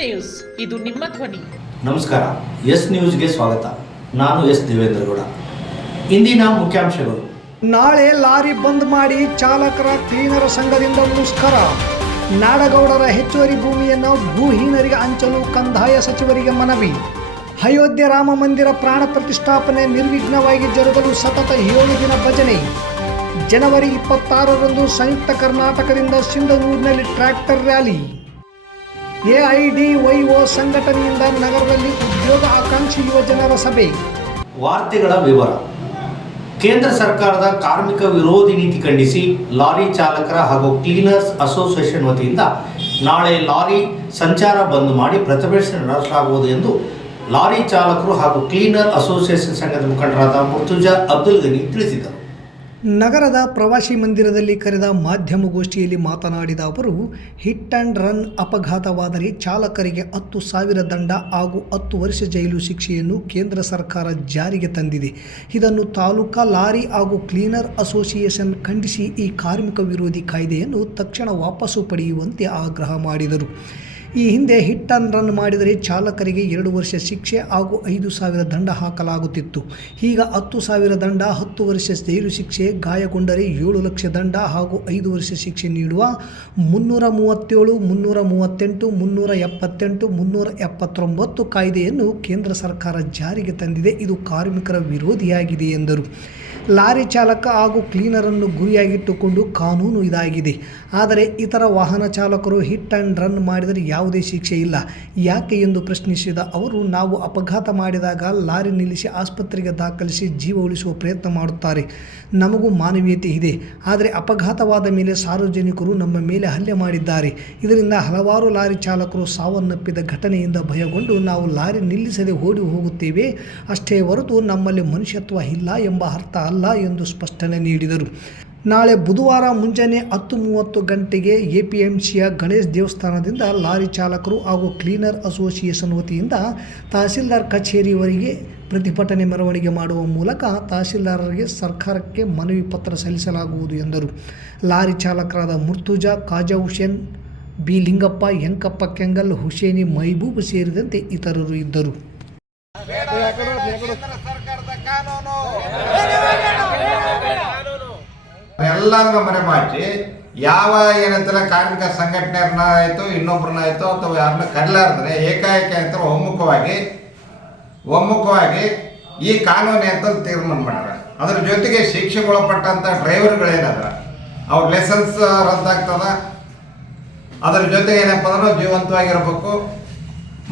News, ಇದು ನಿಮ್ಮ ಧ್ವನಿ. ನಮಸ್ಕಾರ, ಎಸ್ ನ್ಯೂಸ್ಗೆ ಸ್ವಾಗತ. ನಾನು ಎಸ್ ದೇವೇಂದ್ರಗೌಡ. ಇಂದಿನ ಮುಖ್ಯಾಂಶಗಳು. ನಾಳೆ ಲಾರಿ ಬಂದ್ ಮಾಡಿ ಚಾಲಕರ ಕ್ಲೀನರ್ ಸಂಘದಿಂದ ಮುಷ್ಕರ. ನಾಡಗೌಡರ ಹೆಚ್ಚುವರಿ ಭೂಮಿಯನ್ನು ಭೂಹೀನರಿಗೆ ಹಂಚಲು ಕಂದಾಯ ಸಚಿವರಿಗೆ ಮನವಿ. ಅಯೋಧ್ಯೆ ರಾಮ ಮಂದಿರ ಪ್ರಾಣ ಪ್ರತಿಷ್ಠಾಪನೆ ನಿರ್ವಿಘ್ನವಾಗಿ ಜರುಗಲು ಸತತ 7 ದಿನ ಭಜನೆ. ಜನವರಿ 26ರಂದು ಸಂಯುಕ್ತ ಕರ್ನಾಟಕದಿಂದ ಸಿಂಧನೂರಿನಲ್ಲಿ ಟ್ರ್ಯಾಕ್ಟರ್ ರ್ಯಾಲಿ. ಎಐಡಿವೈಒ ಸಂಘಟನೆಯಿಂದ ನಗರದಲ್ಲಿ ಉದ್ಯೋಗ ಆಕಾಂಕ್ಷಿ ಯುವಜನರ ಸಭೆ. ವಾರ್ತೆಗಳ ವಿವರ. ಕೇಂದ್ರ ಸರ್ಕಾರದ ಕಾರ್ಮಿಕ ವಿರೋಧಿ ನೀತಿ ಖಂಡಿಸಿ ಲಾರಿ ಚಾಲಕರ ಹಾಗೂ ಕ್ಲೀನರ್ಸ್ ಅಸೋಸಿಯೇಷನ್ ವತಿಯಿಂದ ನಾಳೆ ಲಾರಿ ಸಂಚಾರ ಬಂದ್ ಮಾಡಿ ಪ್ರತಿಭಟನೆ ನಡೆಸಲಾಗುವುದು ಎಂದು ಲಾರಿ ಚಾಲಕರು ಹಾಗೂ ಕ್ಲೀನರ್ ಅಸೋಸಿಯೇಷನ್ ಸಂಘದ ಮುಖಂಡರಾದ ಮುರ್ತುಜಾ ಅಬ್ದುಲ್ ಗನಿ ತಿಳಿಸಿದರು. ನಗರದ ಪ್ರವಾಸಿ ಮಂದಿರದಲ್ಲಿ ಕರೆದ ಮಾಧ್ಯಮಗೋಷ್ಠಿಯಲ್ಲಿ ಮಾತನಾಡಿದ ಅವರು, ಹಿಟ್ ಆ್ಯಂಡ್ ರನ್ ಅಪಘಾತವಾದರೆ ಚಾಲಕರಿಗೆ 10,000 ದಂಡ ಹಾಗೂ 10 ವರ್ಷ ಜೈಲು ಶಿಕ್ಷೆಯನ್ನು ಕೇಂದ್ರ ಸರ್ಕಾರ ಜಾರಿಗೆ ತಂದಿದೆ. ಇದನ್ನು ತಾಲೂಕಾ ಲಾರಿ ಹಾಗೂ ಕ್ಲೀನರ್ ಅಸೋಸಿಯೇಷನ್ ಖಂಡಿಸಿ ಈ ಕಾರ್ಮಿಕ ವಿರೋಧಿ ಕಾಯ್ದೆಯನ್ನು ತಕ್ಷಣ ವಾಪಸ್ಸು ಪಡೆಯುವಂತೆ ಆಗ್ರಹ ಮಾಡಿದರು. ಈ ಹಿಂದೆ ಹಿಟ್ ಆ್ಯಂಡ್ ರನ್ ಮಾಡಿದರೆ ಚಾಲಕರಿಗೆ 2 ವರ್ಷ ಶಿಕ್ಷೆ ಹಾಗೂ 5,000 ದಂಡ ಹಾಕಲಾಗುತ್ತಿತ್ತು. ಈಗ 10,000 ದಂಡ, 10 ವರ್ಷ ಜೈಲು ಶಿಕ್ಷೆ, ಗಾಯಗೊಂಡರೆ 7 ಲಕ್ಷ ದಂಡ ಹಾಗೂ 5 ವರ್ಷ ಶಿಕ್ಷೆ ನೀಡುವ 337, 338, 378, 379 ಕಾಯ್ದೆಯನ್ನು ಕೇಂದ್ರ ಸರ್ಕಾರ ಜಾರಿಗೆ ತಂದಿದೆ. ಇದು ಕಾರ್ಮಿಕರ ವಿರೋಧಿಯಾಗಿದೆ ಎಂದರು. ಲಾರಿ ಚಾಲಕ ಹಾಗೂ ಕ್ಲೀನರನ್ನು ಗುರಿಯಾಗಿಟ್ಟುಕೊಂಡು ಕಾನೂನು ಇದಾಗಿದೆ. ಆದರೆ ಇತರ ವಾಹನ ಚಾಲಕರು ಹಿಟ್ ಆ್ಯಂಡ್ ರನ್ ಮಾಡಿದರೆ ಯಾವುದೇ ಶಿಕ್ಷೆ ಇಲ್ಲ, ಯಾಕೆ ಎಂದು ಪ್ರಶ್ನಿಸಿದ ಅವರು, ನಾವು ಅಪಘಾತ ಮಾಡಿದಾಗ ಲಾರಿ ನಿಲ್ಲಿಸಿ ಆಸ್ಪತ್ರೆಗೆ ದಾಖಲಿಸಿ ಜೀವ ಉಳಿಸುವ ಪ್ರಯತ್ನ ಮಾಡುತ್ತಾರೆ. ನಮಗೂ ಮಾನವೀಯತೆ ಇದೆ. ಆದರೆ ಅಪಘಾತವಾದ ಮೇಲೆ ಸಾರ್ವಜನಿಕರು ನಮ್ಮ ಮೇಲೆ ಹಲ್ಲೆ ಮಾಡಿದ್ದಾರೆ. ಇದರಿಂದ ಹಲವಾರು ಲಾರಿ ಚಾಲಕರು ಸಾವನ್ನಪ್ಪಿದ ಘಟನೆಯಿಂದ ಭಯಗೊಂಡು ನಾವು ಲಾರಿ ನಿಲ್ಲಿಸದೆ ಓಡಿ ಹೋಗುತ್ತೇವೆ. ಅಷ್ಟೇ ಹೊರತು ನಮ್ಮಲ್ಲಿ ಮನುಷ್ಯತ್ವ ಇಲ್ಲ ಎಂಬ ಅರ್ಥ ಅಲ್ಲ ಎಂದು ಸ್ಪಷ್ಟನೆ ನೀಡಿದರು. ನಾಳೆ ಬುಧವಾರ ಮುಂಜಾನೆ 10:30 ಗಂಟೆಗೆ ಎಪಿಎಂಸಿಯ ಗಣೇಶ್ ದೇವಸ್ಥಾನದಿಂದ ಲಾರಿ ಚಾಲಕರು ಹಾಗೂ ಕ್ಲೀನರ್ ಅಸೋಸಿಯೇಷನ್ ವತಿಯಿಂದ ತಹಸೀಲ್ದಾರ್ ಕಚೇರಿಯವರೆಗೆ ಪ್ರತಿಭಟನೆ ಮೆರವಣಿಗೆ ಮಾಡುವ ಮೂಲಕ ತಹಸೀಲ್ದಾರರಿಗೆ ಸರ್ಕಾರಕ್ಕೆ ಮನವಿ ಪತ್ರ ಸಲ್ಲಿಸಲಾಗುವುದು ಎಂದರು. ಲಾರಿ ಚಾಲಕರಾದ ಮುರ್ತುಜಾ, ಖಾಜಾ ಹುಸೇನ್, ಬಿ ಲಿಂಗಪ್ಪ, ಯಂಕಪ್ಪ ಕೆಂಗಲ್, ಹುಸೇನಿ, ಮೈಬೂಬ್ ಸೇರಿದಂತೆ ಇತರರು ಇದ್ದರು. ಎಲ್ಲರನ್ನ ಮನೆ ಮಾಡಿ ಯಾವ ಏನಂತಾರೆ ಕಾರ್ಮಿಕ ಸಂಘಟನೆಯನ್ನ ಆಯಿತು, ಇನ್ನೊಬ್ಬರನ್ನ ಆಯಿತು ಅಥವಾ ಯಾರನ್ನ ಕಡಲಾರ್ದ್ರೆ ಏಕಾಏಕಿ ಅಂತ ಒಮ್ಮುಖವಾಗಿ ಈ ಕಾನೂನು ಅಂತ ತೀರ್ಮಾನ ಮಾಡ್ಯಾರ. ಅದ್ರ ಜೊತೆಗೆ ಶಿಕ್ಷೆಗೊಳಪಟ್ಟಂಥ ಡ್ರೈವರ್ಗಳೇನಾದ್ರ ಅವ್ರ ಲೈಸೆನ್ಸ್ ರದ್ದಾಗ್ತದ. ಅದ್ರ ಜೊತೆಗೆ ಏನಪ್ಪ ಅಂದ್ರೆ ಜೀವಂತವಾಗಿರ್ಬೇಕು.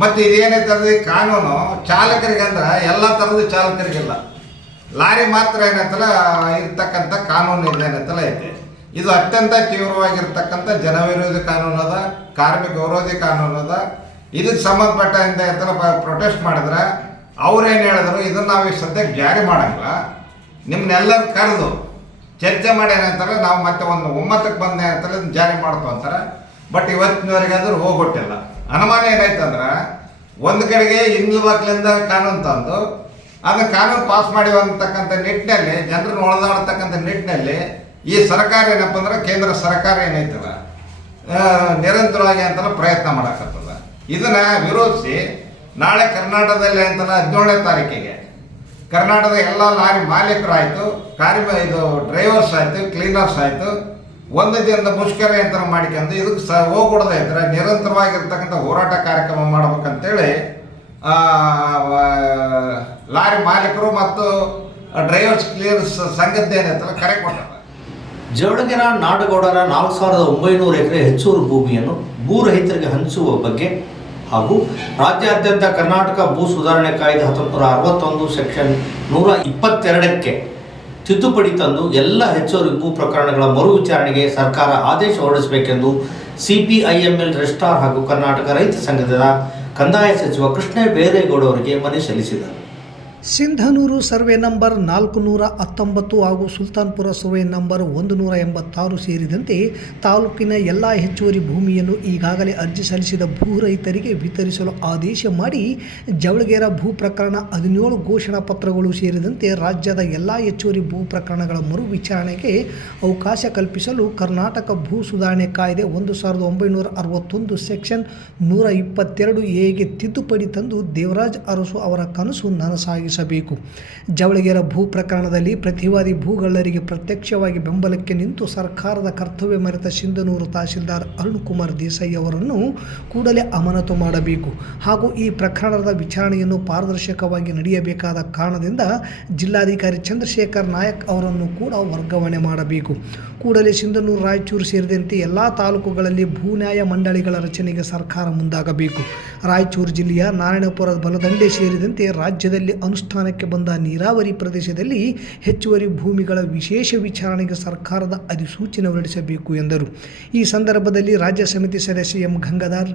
ಮತ್ತು ಇದೇನೈತಂದ್ರೆ ಈ ಕಾನೂನು ಚಾಲಕರಿಗೆ ಅಂದ್ರೆ ಎಲ್ಲ ಥರದ ಚಾಲಕರಿಗಿಲ್ಲ, ಲಾರಿ ಮಾತ್ರ ಏನೈತಲ್ಲ ಇರ್ತಕ್ಕಂಥ ಕಾನೂನು ಇದೇನೈತಲ್ಲ ಐತೆ. ಇದು ಅತ್ಯಂತ ತೀವ್ರವಾಗಿರ್ತಕ್ಕಂಥ ಜನವಿರೋಧಿ ಕಾನೂನು ಅದ, ಕಾರ್ಮಿಕ ವಿರೋಧಿ ಕಾನೂನು ಅದ. ಇದಕ್ಕೆ ಸಂಬಂಧಪಟ್ಟಂತೆ ಪ್ರೊಟೆಸ್ಟ್ ಮಾಡಿದ್ರೆ ಅವ್ರೇನು ಹೇಳಿದ್ರು, ಇದನ್ನು ನಾವು ಈ ಸದ್ಯಕ್ಕೆ ಜಾರಿ ಮಾಡಂಗಿಲ್ಲ, ನಿಮ್ಮನ್ನೆಲ್ಲರೂ ಕರೆದು ಚರ್ಚೆ ಮಾಡಿ ಏನಂತಾರೆ ನಾವು ಮತ್ತೆ ಒಂದು ಒಮ್ಮತಕ್ಕೆ ಬಂದು ಏನಂತಾರೆ ಇದನ್ನು ಜಾರಿ ಮಾಡ್ತು ಅಂತಾರೆ. ಬಟ್ ಇವತ್ತಿನವರೆಗಾದ್ರೂ ಹೋಗೊಟ್ಟಿಲ್ಲ. ಅನುಮಾನ ಏನಾಯ್ತಂದ್ರೆ ಒಂದು ಕಡೆಗೆ ಹಿಂದ್ಲು ಬಾಕ್ಲಿಂದ ಕಾನೂನು ತಂದು ಅದನ್ನು ಕಾನೂನು ಪಾಸ್ ಮಾಡಿ ಅಂತಕ್ಕಂಥ ನಿಟ್ಟಿನಲ್ಲಿ, ಜನರನ್ನು ಒಳದಾಡ್ತಕ್ಕಂಥ ನಿಟ್ಟಿನಲ್ಲಿ ಈ ಸರ್ಕಾರ ಏನಪ್ಪ ಅಂದ್ರೆ ಕೇಂದ್ರ ಸರ್ಕಾರ ಏನೈತಲ್ಲ ನಿರಂತರವಾಗಿ ಅಂತಲ್ಲ ಪ್ರಯತ್ನ ಮಾಡಕತ್ತದ. ಇದನ್ನು ವಿರೋಧಿಸಿ ನಾಳೆ ಕರ್ನಾಟಕದಲ್ಲಿ ಅಂತಲ್ಲ 17ನೇ ತಾರೀಕಿಗೆ ಕರ್ನಾಟಕದ ಎಲ್ಲ ಲಾರಿ ಮಾಲೀಕರು ಆಯಿತು, ಇದು ಡ್ರೈವರ್ಸ್ ಆಯಿತು, ಕ್ಲೀನರ್ಸ್ ಆಯಿತು, ಒಂದು ದಿನದ ಮುಷ್ಕರ ಅಂತ ಮಾಡಿಕೊಂಡು ಇದಕ್ಕೆ ಹೋಗ್ಬಿಡದೆ ಇದ್ರೆ ನಿರಂತರವಾಗಿರ್ತಕ್ಕಂಥ ಹೋರಾಟ ಕಾರ್ಯಕ್ರಮ ಮಾಡ್ಬೇಕಂತೇಳಿ ಲಾರಿ ಮಾಲೀಕರು ಮತ್ತು ಡ್ರೈವರ್ಸ್ ಕ್ಲೀನರ್ಸ್ ಸಂಘದ್ದೇನೈತಲ್ಲ ಕರೆ ಕೊಟ್ಟಾರ. ಜವಳಗಿರ ನಾಡಗೌಡರ 4,900 ಎಕರೆ ಹೆಚ್ಚುವರಿ ಭೂಮಿಯನ್ನು ಭೂರಹಿತರಿಗೆ ಹಂಚುವ ಬಗ್ಗೆ ಹಾಗೂ ರಾಜ್ಯಾದ್ಯಂತ ಕರ್ನಾಟಕ ಭೂ ಸುಧಾರಣೆ ಕಾಯ್ದೆ 1961 ಸೆಕ್ಷನ್ 122ಕ್ಕೆ ತಿದ್ದುಪಡಿ ತಂದು ಎಲ್ಲ ಹೆಚ್ಚುವರಿ ಭೂ ಪ್ರಕರಣಗಳ ಮರು ವಿಚಾರಣೆಗೆ ಸರ್ಕಾರ ಆದೇಶ ಹೊರಡಿಸಬೇಕೆಂದು CPIML ರೆಸ್ಟಾರ್ ಹಾಗೂ ಕರ್ನಾಟಕ ರೈತ ಸಂಘದ ಕಂದಾಯ ಸಚಿವ ಕೃಷ್ಣ ಬೈರೇಗೌಡ ಅವರಿಗೆ ಮನವಿ ಸಲ್ಲಿಸಿದರು. ಸಿಂಧನೂರು ಸರ್ವೆ ನಂಬರ್ 419 ಹಾಗೂ ಸುಲ್ತಾನ್ಪುರ ಸರ್ವೆ ನಂಬರ್ 186 ಸೇರಿದಂತೆ ತಾಲೂಕಿನ ಎಲ್ಲ ಹೆಚ್ಚುವರಿ ಭೂಮಿಯನ್ನು ಈಗಾಗಲೇ ಅರ್ಜಿ ಸಲ್ಲಿಸಿದ ಭೂ ರೈತರಿಗೆ ವಿತರಿಸಲು ಆದೇಶ ಮಾಡಿ ಜವಳಗೇರ ಭೂ ಪ್ರಕರಣ 17 ಘೋಷಣಾ ಪತ್ರಗಳು ಸೇರಿದಂತೆ ರಾಜ್ಯದ ಎಲ್ಲ ಹೆಚ್ಚುವರಿ ಭೂ ಪ್ರಕರಣಗಳ ಮರು ವಿಚಾರಣೆಗೆ ಅವಕಾಶ ಕಲ್ಪಿಸಲು ಕರ್ನಾಟಕ ಭೂ ಸುಧಾರಣೆ ಕಾಯ್ದೆ 1961 ಸೆಕ್ಷನ್ 122A ತಿದ್ದುಪಡಿ ತಂದು ದೇವರಾಜ್ ಅರಸು ಅವರ ಕನಸು ನನಸಾಗಿಸಬೇಕು. ಜವಳಗೇರ ಭೂ ಪ್ರಕರಣದಲ್ಲಿ ಪ್ರತಿವಾದಿ ಭೂಗಳ್ಳರಿಗೆ ಪ್ರತ್ಯಕ್ಷವಾಗಿ ಬೆಂಬಲಕ್ಕೆ ನಿಂತು ಸರ್ಕಾರದ ಕರ್ತವ್ಯ ಮರೆತ ಸಿಂಧನೂರು ತಹಶೀಲ್ದಾರ್ ಅರುಣ್ ಕುಮಾರ್ ದೇಸಾಯಿ ಅವರನ್ನು ಕೂಡಲೇ ಅಮಾನತು ಮಾಡಬೇಕು ಹಾಗೂ ಈ ಪ್ರಕರಣದ ವಿಚಾರಣೆಯನ್ನು ಪಾರದರ್ಶಕವಾಗಿ ನಡೆಯಬೇಕಾದ ಕಾರಣದಿಂದ ಜಿಲ್ಲಾಧಿಕಾರಿ ಚಂದ್ರಶೇಖರ್ ನಾಯಕ್ ಅವರನ್ನು ಕೂಡ ವರ್ಗಾವಣೆ ಮಾಡಬೇಕು. ಕೂಡಲೇ ಸಿಂಧನೂರು, ರಾಯಚೂರು ಸೇರಿದಂತೆ ಎಲ್ಲ ತಾಲೂಕುಗಳಲ್ಲಿ ಭೂ ನ್ಯಾಯ ಮಂಡಳಿಗಳ ರಚನೆಗೆ ಸರ್ಕಾರ ಮುಂದಾಗಬೇಕು. ರಾಯಚೂರು ಜಿಲ್ಲೆಯ ನಾರಾಯಣಪುರ ಬಲದಂಡೆ ಸೇರಿದಂತೆ ರಾಜ್ಯದಲ್ಲಿ ಅನುಷ್ಠಾನಕ್ಕೆ ಬಂದ ನೀರಾವರಿ ಪ್ರದೇಶದಲ್ಲಿ ಹೆಚ್ಚುವರಿ ಭೂಮಿಗಳ ವಿಶೇಷ ವಿಚಾರಣೆಗೆ ಸರ್ಕಾರದ ಅಧಿಸೂಚನೆ ಹೊರಡಿಸಬೇಕು ಎಂದರು. ಈ ಸಂದರ್ಭದಲ್ಲಿ ರಾಜ್ಯ ಸಮಿತಿ ಸದಸ್ಯ ಎಂ ಗಂಗಾಧರ್,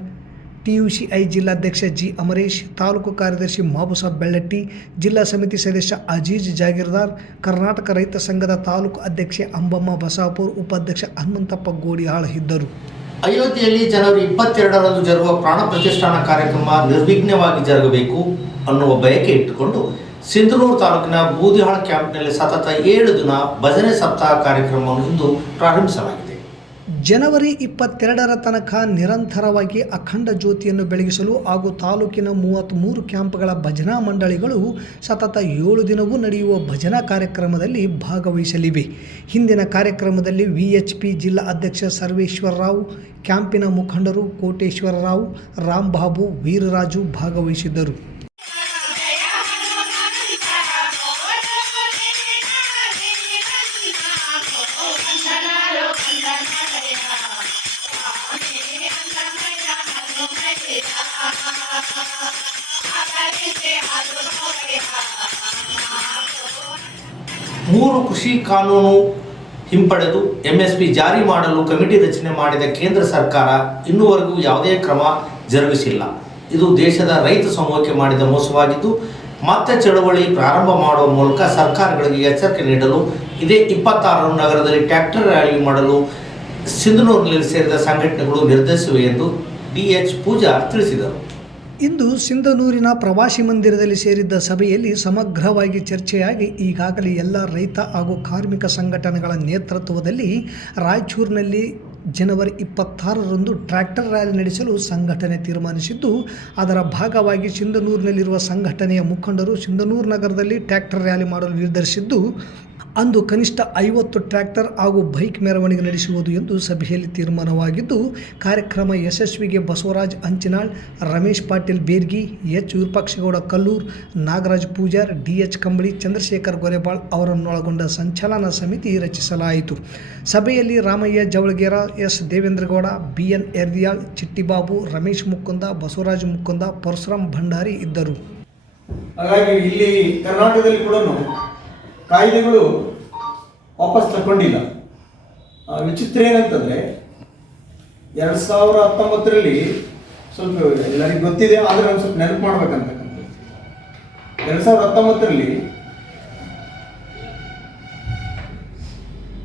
TUCI ಜಿಲ್ಲಾಧ್ಯಕ್ಷ ಜಿ ಅಮರೇಶ್, ತಾಲೂಕು ಕಾರ್ಯದರ್ಶಿ ಮಾಬುಸಾಬ್ ಬೆಳ್ಳಟ್ಟಿ, ಜಿಲ್ಲಾ ಸಮಿತಿ ಸದಸ್ಯ ಅಜೀಜ್ ಜಾಗೀರ್ದಾರ್, ಕರ್ನಾಟಕ ರೈತ ಸಂಘದ ತಾಲೂಕು ಅಧ್ಯಕ್ಷೆ ಅಂಬಮ್ಮ ಬಸಾಪುರ್, ಉಪಾಧ್ಯಕ್ಷ ಹನುಮಂತಪ್ಪ ಗೋಡಿಯಾಳ್ ಇದ್ದರು. ಅಯೋಧ್ಯೆಯಲ್ಲಿ ಜನವರಿ 22ರಂದು ಜರುಗುವ ಪ್ರಾಣ ಪ್ರತಿಷ್ಠಾನ ಕಾರ್ಯಕ್ರಮ ನಿರ್ವಿಘ್ನವಾಗಿ ಜರುಗಬೇಕು ಅನ್ನುವ ಬಯಕೆ ಇಟ್ಟುಕೊಂಡು ಸಿಂಧನೂರು ತಾಲೂಕಿನ ಬೂದಿಹಾಳ ಕ್ಯಾಂಪ್ನಲ್ಲಿ ಸತತ 7 ದಿನ ಭಜನೆ ಸಪ್ತಾಹ ಕಾರ್ಯಕ್ರಮವನ್ನು ಇಂದು ಪ್ರಾರಂಭಿಸಲಾಗಿದೆ. ಜನವರಿ 22ರ ತನಕ ನಿರಂತರವಾಗಿ ಅಖಂಡ ಜ್ಯೋತಿಯನ್ನು ಬೆಳಗಿಸಲು ಹಾಗೂ ತಾಲೂಕಿನ 33 ಕ್ಯಾಂಪ್ಗಳ ಭಜನಾ ಮಂಡಳಿಗಳು ಸತತ 7 ದಿನವೂ ನಡೆಯುವ ಭಜನಾ ಕಾರ್ಯಕ್ರಮದಲ್ಲಿ ಭಾಗವಹಿಸಲಿವೆ. ಹಿಂದಿನ ಕಾರ್ಯಕ್ರಮದಲ್ಲಿ VHP ಜಿಲ್ಲಾ ಅಧ್ಯಕ್ಷ ಸರ್ವೇಶ್ವರರಾವ್, ಕ್ಯಾಂಪಿನ ಮುಖಂಡರು ಕೋಟೇಶ್ವರರಾವ್, ರಾಂಬಾಬು, ವೀರರಾಜು ಭಾಗವಹಿಸಿದ್ದರು. ಮೂರು ಕೃಷಿ ಕಾನೂನು ಹಿಂಪಡೆದು MSP ಜಾರಿ ಮಾಡಲು ಕಮಿಟಿ ರಚನೆ ಮಾಡಿದ ಕೇಂದ್ರ ಸರ್ಕಾರ ಇನ್ನೂವರೆಗೂ ಯಾವುದೇ ಕ್ರಮ ಜರುಗಿಸಿಲ್ಲ. ಇದು ದೇಶದ ರೈತ ಸಮೂಹಕ್ಕೆ ಮಾಡಿದ ಮೋಸವಾಗಿದ್ದು, ಮತ್ತೆ ಚಳವಳಿ ಪ್ರಾರಂಭ ಮಾಡುವ ಮೂಲಕ ಸರ್ಕಾರಗಳಿಗೆ ಎಚ್ಚರಿಕೆ ನೀಡಲು ಇದೇ 26ರಂದು ನಗರದಲ್ಲಿ ಟ್ರ್ಯಾಕ್ಟರ್ ರ್ಯಾಲಿ ಮಾಡಲು ಸಿಂಧನೂರಿನಲ್ಲಿ ಸೇರಿದ ಸಂಘಟನೆಗಳು ನಿರ್ಧರಿಸಿವೆ ಎಂದು DH ಪೂಜಾರ್ ತಿಳಿಸಿದರು. ಇಂದು ಸಿಂಧನೂರಿನ ಪ್ರವಾಸಿ ಮಂದಿರದಲ್ಲಿ ಸೇರಿದ್ದ ಸಭೆಯಲ್ಲಿ ಸಮಗ್ರವಾಗಿ ಚರ್ಚೆಯಾಗಿ ಈಗಾಗಲೇ ಎಲ್ಲ ರೈತ ಹಾಗೂ ಕಾರ್ಮಿಕ ಸಂಘಟನೆಗಳ ನೇತೃತ್ವದಲ್ಲಿ ರಾಯಚೂರಿನಲ್ಲಿ ಜನವರಿ 26ರಂದು ಟ್ರ್ಯಾಕ್ಟರ್ ರ್ಯಾಲಿ ನಡೆಸಲು ಸಂಘಟನೆ ತೀರ್ಮಾನಿಸಿದ್ದು, ಅದರ ಭಾಗವಾಗಿ ಸಿಂಧನೂರಿನಲ್ಲಿರುವ ಸಂಘಟನೆಯ ಮುಖಂಡರು ಸಿಂಧನೂರು ನಗರದಲ್ಲಿ ಟ್ರ್ಯಾಕ್ಟರ್ ರ್ಯಾಲಿ ಮಾಡಲು ನಿರ್ಧರಿಸಿದ್ದು, ಅಂದು ಕನಿಷ್ಠ 50 ಟ್ರ್ಯಾಕ್ಟರ್ ಹಾಗೂ ಬೈಕ್ ಮೆರವಣಿಗೆ ನಡೆಸುವುದು ಎಂದು ಸಭೆಯಲ್ಲಿ ತೀರ್ಮಾನವಾಗಿದ್ದು, ಕಾರ್ಯಕ್ರಮ ಯಶಸ್ವಿಗೆ ಬಸವರಾಜ್ ಅಂಚಿನಾಳ್, ರಮೇಶ್ ಪಾಟೀಲ್ ಬೇರ್ಗಿ, H ವಿರೂಪಾಕ್ಷಗೌಡ ಕಲ್ಲೂರ್, ನಾಗರಾಜ್ ಪೂಜಾರ್, DH ಕಂಬಳಿ, ಚಂದ್ರಶೇಖರ್ ಗೊರೆಬಾಳ್ ಅವರನ್ನೊಳಗೊಂಡ ಸಂಚಾಲನಾ ಸಮಿತಿ ರಚಿಸಲಾಯಿತು. ಸಭೆಯಲ್ಲಿ ರಾಮಯ್ಯ ಜವಳಗೇರ, S ದೇವೇಂದ್ರಗೌಡ, BN ಎರ್ದಿಯಾಳ್, ಚಿಟ್ಟಿಬಾಬು, ರಮೇಶ್ ಮುಕುಂದ, ಬಸವರಾಜ್ ಮುಕುಂದ, ಪರಶುರಾಮ್ ಭಂಡಾರಿ ಇದ್ದರು. ಹಾಗಾಗಿ ಇಲ್ಲಿ ಕರ್ನಾಟಕದಲ್ಲಿ ಕೂಡ ಕಾಯ್ದೆಗಳು ವಾಪಸ್ ತಗೊಂಡಿಲ್ಲ. ವಿಚಿತ್ರ ಏನಂತಂದರೆ 2019ರಲ್ಲಿ ಸ್ವಲ್ಪ ಎಲ್ಲರಿಗೂ ಗೊತ್ತಿದೆ, ಆದರೆ ಒಂದು ಸ್ವಲ್ಪ ನೆನಪು ಮಾಡ್ಬೇಕಂತಕ್ಕಂಥದ್ದು. 2019ರಲ್ಲಿ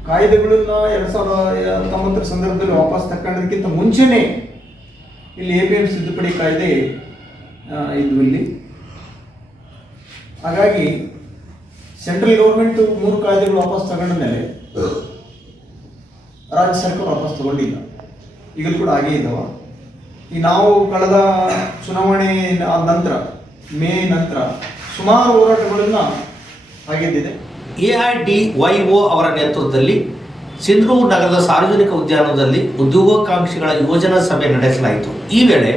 ಕಾಯ್ದೆಗಳನ್ನ 2019ರ ಸಂದರ್ಭದಲ್ಲಿ ವಾಪಸ್ ತಗೊಂಡೋದಕ್ಕಿಂತ ಮುಂಚೆನೇ ಇಲ್ಲಿ APMC ತಿದ್ದುಪಡಿ ಕಾಯ್ದೆ ಇದ್ವು ಇಲ್ಲಿ. ಹಾಗಾಗಿ ಸೆಂಟ್ರಲ್ ಗೌರ್ಮೆಂಟ್ 3 ಕಾಯ್ದೆಗಳು ವಾಪಸ್ ತಗೊಂಡ ಮೇಲೆ ರಾಜ್ಯ ಸರ್ಕಾರ ವಾಪಸ್ ತಗೊಂಡಿಲ್ಲ. ಈಗಲೂ ಕೂಡ ಹಾಗೇ ಇದ್ದಾವ. ಈ ನಾವು ಕಳೆದ ಚುನಾವಣೆ ನಂತರ ಮೇ ನಂತರ ಸುಮಾರು ಹೋರಾಟಗಳನ್ನು ಆಗಿದ್ದಿದೆ. AIDYO ಅವರ ನೇತೃತ್ವದಲ್ಲಿ ಸಿಂಧನೂರು ನಗರದ ಸಾರ್ವಜನಿಕ ಉದ್ಯಾನದಲ್ಲಿ ಉದ್ಯೋಗಾಕಾಂಕ್ಷಿಗಳ ಯೋಜನಾ ಸಭೆ ನಡೆಸಲಾಯಿತು. ಈ ವೇಳೆ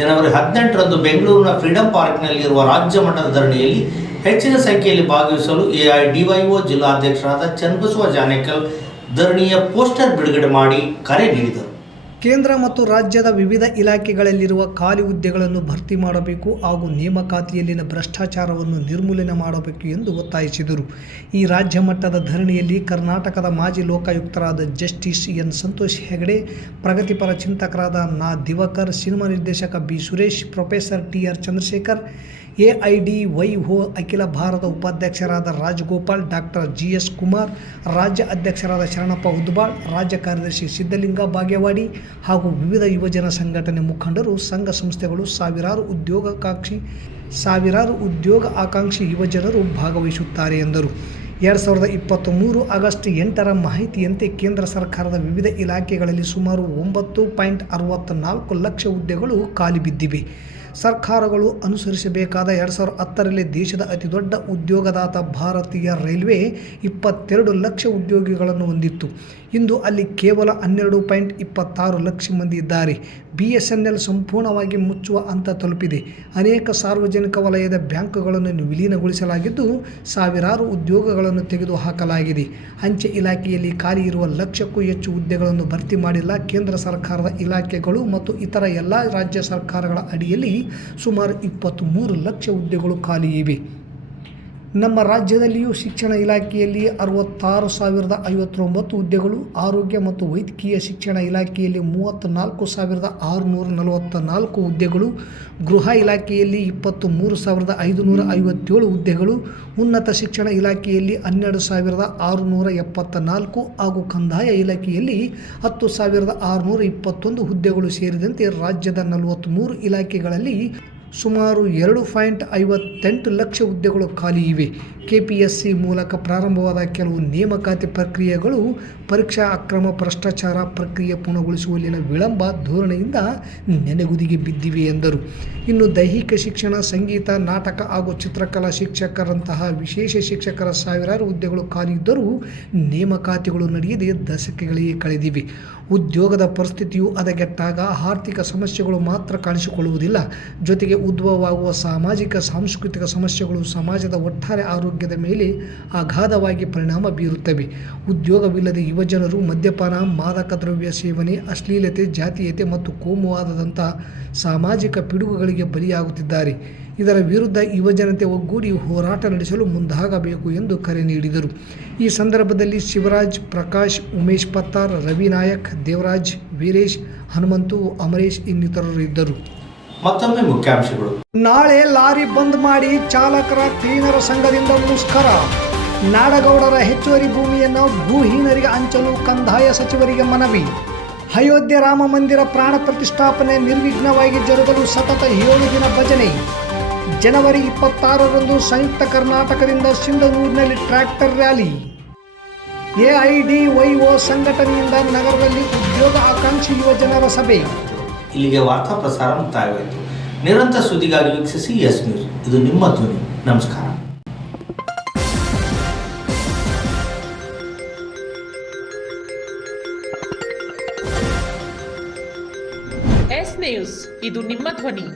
ಜನವರಿ 18ರಂದು ಬೆಂಗಳೂರಿನ ಫ್ರೀಡಂ ಪಾರ್ಕ್ನಲ್ಲಿರುವ ರಾಜ್ಯ ಮಟ್ಟದ ಧರಣಿಯಲ್ಲಿ ಹೆಚ್ಚಿನ ಸಂಖ್ಯೆಯಲ್ಲಿ ಭಾಗವಹಿಸಲು AIDYO ಜಿಲ್ಲಾಧ್ಯಕ್ಷರಾದ ಚನ್ನಬಸವ ಜಾನೇಕಲ್ ಧರಣಿಯ ಪೋಸ್ಟರ್ ಬಿಡುಗಡೆ ಮಾಡಿ ಕರೆ ನೀಡಿದರು. ಕೇಂದ್ರ ಮತ್ತು ರಾಜ್ಯದ ವಿವಿಧ ಇಲಾಖೆಗಳಲ್ಲಿರುವ ಖಾಲಿ ಹುದ್ದೆಗಳನ್ನು ಭರ್ತಿ ಮಾಡಬೇಕು ಹಾಗೂ ನೇಮಕಾತಿಯಲ್ಲಿನ ಭ್ರಷ್ಟಾಚಾರವನ್ನು ನಿರ್ಮೂಲನೆ ಮಾಡಬೇಕು ಎಂದು ಒತ್ತಾಯಿಸಿದರು. ಈ ರಾಜ್ಯ ಮಟ್ಟದ ಧರಣಿಯಲ್ಲಿ ಕರ್ನಾಟಕದ ಮಾಜಿ ಲೋಕಾಯುಕ್ತರಾದ ಜಸ್ಟಿಸ್ ಎನ್ ಸಂತೋಷ್ ಹೆಗಡೆ, ಪ್ರಗತಿಪರ ಚಿಂತಕರಾದ ನಾ ದಿವಾಕರ್, ಸಿನಿಮಾ ನಿರ್ದೇಶಕ B Suresh, professor TR Chandrashekar, AIDYO Akhil Bharat ಉಪಾಧ್ಯಕ್ಷರಾದ ರಾಜಗೋಪಾಲ್, ಡಾಕ್ಟರ್ GS ಕುಮಾರ್, ರಾಜ್ಯ ಅಧ್ಯಕ್ಷರಾದ ಶರಣಪ್ಪ ಉದ್ಬಾಳ್, ರಾಜ್ಯ ಕಾರ್ಯದರ್ಶಿ ಸಿದ್ದಲಿಂಗ ಬಾಗೇವಾಡಿ ಹಾಗೂ ವಿವಿಧ ಯುವಜನ ಸಂಘಟನೆ ಮುಖಂಡರು, ಸಂಘ ಸಂಸ್ಥೆಗಳು, ಸಾವಿರಾರು ಉದ್ಯೋಗ ಆಕಾಂಕ್ಷಿ ಯುವಜನರು ಭಾಗವಹಿಸುತ್ತಾರೆ ಎಂದರು. 2023 ಆಗಸ್ಟ್ 8ರ ಮಾಹಿತಿಯಂತೆ ಕೇಂದ್ರ ಸರ್ಕಾರದ ವಿವಿಧ ಇಲಾಖೆಗಳಲ್ಲಿ ಸುಮಾರು 9.64 ಲಕ್ಷ ಹುದ್ದೆಗಳು ಖಾಲಿ ಬಿದ್ದಿವೆ. ಸರ್ಕಾರಗಳು ಅನುಸರಿಸಬೇಕಾದ 2010ರಲ್ಲಿ ದೇಶದ ಅತಿದೊಡ್ಡ ಉದ್ಯೋಗದಾತ ಭಾರತೀಯ ರೈಲ್ವೆ 22 ಲಕ್ಷ ಉದ್ಯೋಗಿಗಳನ್ನು ಹೊಂದಿತ್ತು. ಇಂದು ಅಲ್ಲಿ ಕೇವಲ 12.26 ಲಕ್ಷ ಮಂದಿ ಇದ್ದಾರೆ. BSNL ಸಂಪೂರ್ಣವಾಗಿ ಮುಚ್ಚುವ ಹಂತ ತಲುಪಿದೆ. ಅನೇಕ ಸಾರ್ವಜನಿಕ ವಲಯದ ಬ್ಯಾಂಕ್ಗಳನ್ನು ವಿಲೀನಗೊಳಿಸಲಾಗಿದ್ದು, ಸಾವಿರಾರು ಉದ್ಯೋಗಗಳನ್ನು ತೆಗೆದುಹಾಕಲಾಗಿದೆ. ಅಂಚೆ ಇಲಾಖೆಯಲ್ಲಿ ಖಾಲಿ ಇರುವ 1 ಲಕ್ಷಕ್ಕೂ ಹೆಚ್ಚು ಹುದ್ದೆಗಳನ್ನು ಭರ್ತಿ ಮಾಡಿಲ್ಲ. ಕೇಂದ್ರ ಸರ್ಕಾರದ ಇಲಾಖೆಗಳು ಮತ್ತು ಇತರ ಎಲ್ಲ ರಾಜ್ಯ ಸರ್ಕಾರಗಳ ಅಡಿಯಲ್ಲಿ ಸುಮಾರು 23 ಲಕ್ಷ ಹುದ್ದೆಗಳು ಖಾಲಿ ಇವೆ. ನಮ್ಮ ರಾಜ್ಯದಲ್ಲಿಯೂ ಶಿಕ್ಷಣ ಇಲಾಖೆಯಲ್ಲಿ 66,059 ಹುದ್ದೆಗಳು, ಆರೋಗ್ಯ ಮತ್ತು ವೈದ್ಯಕೀಯ ಶಿಕ್ಷಣ ಇಲಾಖೆಯಲ್ಲಿ 34,644 ಹುದ್ದೆಗಳು, ಗೃಹ ಇಲಾಖೆಯಲ್ಲಿ 23,557 ಹುದ್ದೆಗಳು, ಉನ್ನತ ಶಿಕ್ಷಣ ಇಲಾಖೆಯಲ್ಲಿ 12,674 ಹಾಗೂ ಕಂದಾಯ ಇಲಾಖೆಯಲ್ಲಿ 10,621 ಹುದ್ದೆಗಳು ಸೇರಿದಂತೆ ರಾಜ್ಯದ 43 ಇಲಾಖೆಗಳಲ್ಲಿ ಸುಮಾರು 2.58 ಲಕ್ಷ ಹುದ್ದೆಗಳು ಖಾಲಿ ಇವೆ. KPSC ಮೂಲಕ ಪ್ರಾರಂಭವಾದ ಕೆಲವು ನೇಮಕಾತಿ ಪ್ರಕ್ರಿಯೆಗಳು ಪರೀಕ್ಷಾ ಅಕ್ರಮ, ಭ್ರಷ್ಟಾಚಾರ, ಪ್ರಕ್ರಿಯೆ ಪೂರ್ಣಗೊಳಿಸುವಲ್ಲಿನ ವಿಳಂಬ ಧೋರಣೆಯಿಂದ ನೆನೆಗುದಿಗೆ ಬಿದ್ದಿವೆ ಎಂದರು. ಇನ್ನು ದೈಹಿಕ ಶಿಕ್ಷಣ, ಸಂಗೀತ, ನಾಟಕ ಹಾಗೂ ಚಿತ್ರಕಲಾ ಶಿಕ್ಷಕರಂತಹ ವಿಶೇಷ ಶಿಕ್ಷಕರ ಸಾವಿರಾರು ಹುದ್ದೆಗಳು ಖಾಲಿ ಇದ್ದರೂ ನೇಮಕಾತಿಗಳು ನಡೆಯದೆ ದಶಕಗಳಿಗೆ ಕಳೆದಿವೆ. ಉದ್ಯೋಗದ ಪರಿಸ್ಥಿತಿಯು ಹದಗೆಟ್ಟಾಗ ಆರ್ಥಿಕ ಸಮಸ್ಯೆಗಳು ಮಾತ್ರ ಕಾಣಿಸಿಕೊಳ್ಳುವುದಿಲ್ಲ, ಜೊತೆಗೆ ಉದ್ಭವವಾಗುವ ಸಾಮಾಜಿಕ ಸಾಂಸ್ಕೃತಿಕ ಸಮಸ್ಯೆಗಳು ಸಮಾಜದ ಒಟ್ಟಾರೆ ಆರೋಗ್ಯದ ಮೇಲೆ ಅಗಾಧವಾಗಿ ಪರಿಣಾಮ ಬೀರುತ್ತವೆ. ಉದ್ಯೋಗವಿಲ್ಲದೆ ಯುವಜನರು ಮದ್ಯಪಾನ, ಮಾದಕ ದ್ರವ್ಯ ಸೇವನೆ, ಅಶ್ಲೀಲತೆ, ಜಾತೀಯತೆ ಮತ್ತು ಕೋಮುವಾದದಂಥ ಸಾಮಾಜಿಕ ಪಿಡುಗುಗಳಿಗೆ ಬಲಿಯಾಗುತ್ತಿದ್ದಾರೆ. ಇದರ ವಿರುದ್ಧ ಯುವಜನತೆ ಒಗ್ಗೂಡಿ ಹೋರಾಟ ನಡೆಸಲು ಮುಂದಾಗಬೇಕು ಎಂದು ಕರೆ ನೀಡಿದರು. ಈ ಸಂದರ್ಭದಲ್ಲಿ ಶಿವರಾಜ್, ಪ್ರಕಾಶ್, ಉಮೇಶ್ ಪತ್ತಾರ್, ರವಿ ನಾಯಕ್, ದೇವರಾಜ್, ವೀರೇಶ್, ಹನುಮಂತು, ಅಮರೇಶ್ ಇನ್ನಿತರರು ಇದ್ದರು. ಮತ್ತೊಮ್ಮೆ ಮುಖ್ಯಾಂಶಗಳು. ನಾಳೆ ಲಾರಿ ಬಂದ್ ಮಾಡಿ ಚಾಲಕರ ಕ್ಲೀನರ ಸಂಘದಿಂದ ಮುಷ್ಕರ. ನಾಡಗೌಡರ ಹೆಚ್ಚುವರಿ ಭೂಮಿಯನ್ನು ಭೂಹೀನರಿಗೆ ಹಂಚಲು ಕಂದಾಯ ಸಚಿವರಿಗೆ ಮನವಿ. ಅಯೋಧ್ಯೆ ರಾಮ ಮಂದಿರ ಪ್ರಾಣ ಪ್ರತಿಷ್ಠಾಪನೆ ನಿರ್ವಿಘ್ನವಾಗಿ ಜರುಗಲು ಸತತ 7 ದಿನ ಭಜನೆ. ಜನವರಿ 26ರಂದು ಸಂಯುಕ್ತ ಕರ್ನಾಟಕದಿಂದ ಸಿಂಧನೂರಿನಲ್ಲಿ ಟ್ರ್ಯಾಕ್ಟರ್ ರ್ಯಾಲಿ. AIDYO ಸಂಘಟನೆಯಿಂದ ನಗರದಲ್ಲಿ ಉದ್ಯೋಗ ಆಕಾಂಕ್ಷಿ ಯುವಜನರ ಸಭೆ. ಇಲ್ಲಿಗೆ ವಾರ್ತಾ ಪ್ರಸಾರ ಮುಕ್ತಾಯವಾಯಿತು. ನಿರಂತರ ಸುದ್ದಿಗಾಗಿ ವೀಕ್ಷಿಸಿ ಎಸ್ ನ್ಯೂಸ್. ಇದು ನಿಮ್ಮ ಧ್ವನಿ. ನಮಸ್ಕಾರ. ಎಸ್ ನ್ಯೂಸ್, ಇದು ನಿಮ್ಮ ಧ್ವನಿ.